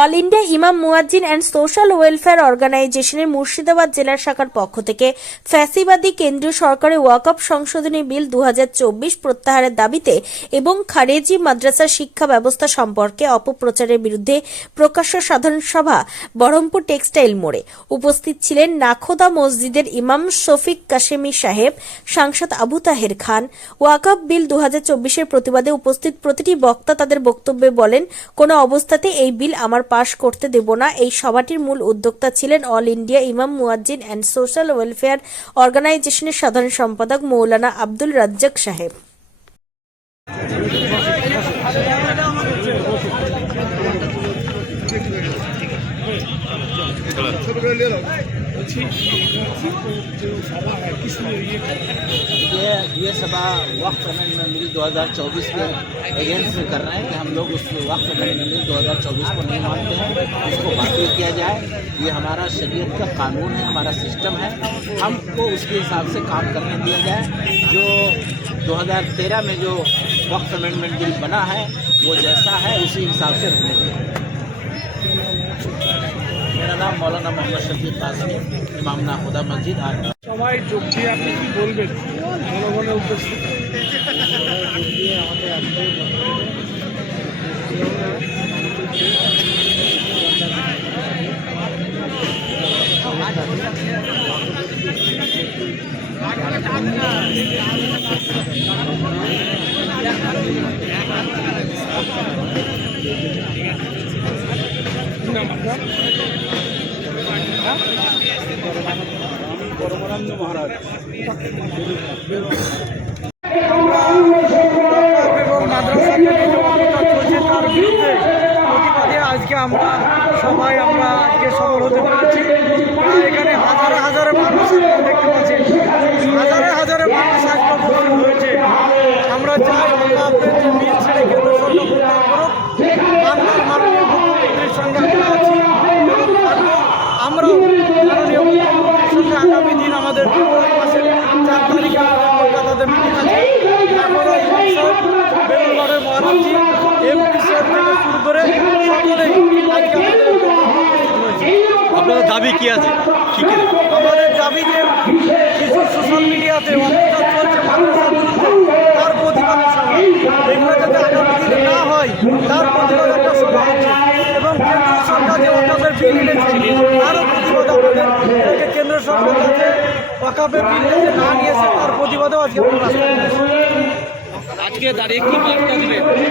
All India ইমাম মুয়াজ্জিন and social welfare অর্গানাইজেশনের মুর্শিদাবাদ জেলার শাখার পক্ষ থেকে ফ্যাসিবাদী কেন্দ্রীয় সরকারের ওয়াকআপ সংশোধনী বিল দু হাজার চব্বিশ প্রত্যাহারের দাবিতে এবং খারেজি মাদ্রাসা শিক্ষা ব্যবস্থা সম্পর্কে অপপ্রচারের বিরুদ্ধে প্রকাশ্য সাধারণ সভা, বহরমপুর টেক্সটাইল মোড়ে। উপস্থিত ছিলেন নাখোদা মসজিদের ইমাম শফিক কাশেমি সাহেব, সাংসদ আবু তাহের খান। ওয়াকআপ বিল দু এর প্রতিবাদে উপস্থিত প্রতিটি বক্তা তাদের বক্তব্যে বলেন, কোনো অবস্থাতে এই বিল আমার পাশ করতে দেব না। এই সভাটির মূল উদ্যোক্তা ছিলেন অল ইন্ডিয়া ইমাম মুয়াজ্জিন অ্যান্ড সোশ্যাল ওয়েলফেয়ার অর্গানাইজেশনের সাধারণ সম্পাদক মৌলানা আব্দুল রাজ্জাক সাহেব। ये ये सभा वक्त अमेंडमेंट बिल 2024 के अगेंस्ट में कर रहे हैं कि हम लोग उस वक्त अमेंडमेंट बिल 2024 को नहीं मानते हैं, उसको बातिल किया जाए। ये हमारा शरीयत का कानून है, हमारा सिस्टम है। हमको उसके हिसाब से काम करने दिया जाए। जो 2013 में जो वक्त अमेंडमेंट बिल बना है, वो जैसा है, उसी हिसाब से रहने दिया নাম মৌলানা মোহাম্মদ শফিক কাসমি ইমাম না খুদা মসজিদ আর সবাই যোগ দিয়ে আপনি কি বলবেন? জনগণের উদ্দেশ্যে আমাদের ঠিক আজকে আমরা সবাই আমরা আজকে সফল হতে পেরেছি এখানে হাজার হাজার মানুষ দেখতে পাচ্ছি হাজারে হাজারে মানুষ আজকে উপস্থিত হয়েছে আমরা চাই আমরা আপনাদের যে বিল ছেড়ে কেন্দ্র সরকার প্রত্যাহার করুক বাংলার মাননীয় মুখ্যমন্ত্রীর সঙ্গে আমরা আছি এবং থাকব। আমরাও আগামী দিন আমাদের মাসের চার তারিখে কলকাতাতে মিটিং আছে। এমপি থেকে শুরু করে সকলেই আজকে। আপনাদের দাবি কি আছে? কি কি আমাদের দাবি যে কিছু সোশ্যাল মিডিয়াতে অত্যাচার চলছে তার প্রতিবাদের সভা এগুলো যাতে আগামী দিনে না হয় তার প্রতিবাদ একটা সভা হচ্ছে এবং কেন্দ্র সরকার যে অকাপের বিল এনেছে তারও প্রতিবাদ আমাদের এটাকে কেন্দ্র সরকার যাতে অকাপের বিল যাতে না আজকে আজকে দাঁড়িয়ে কি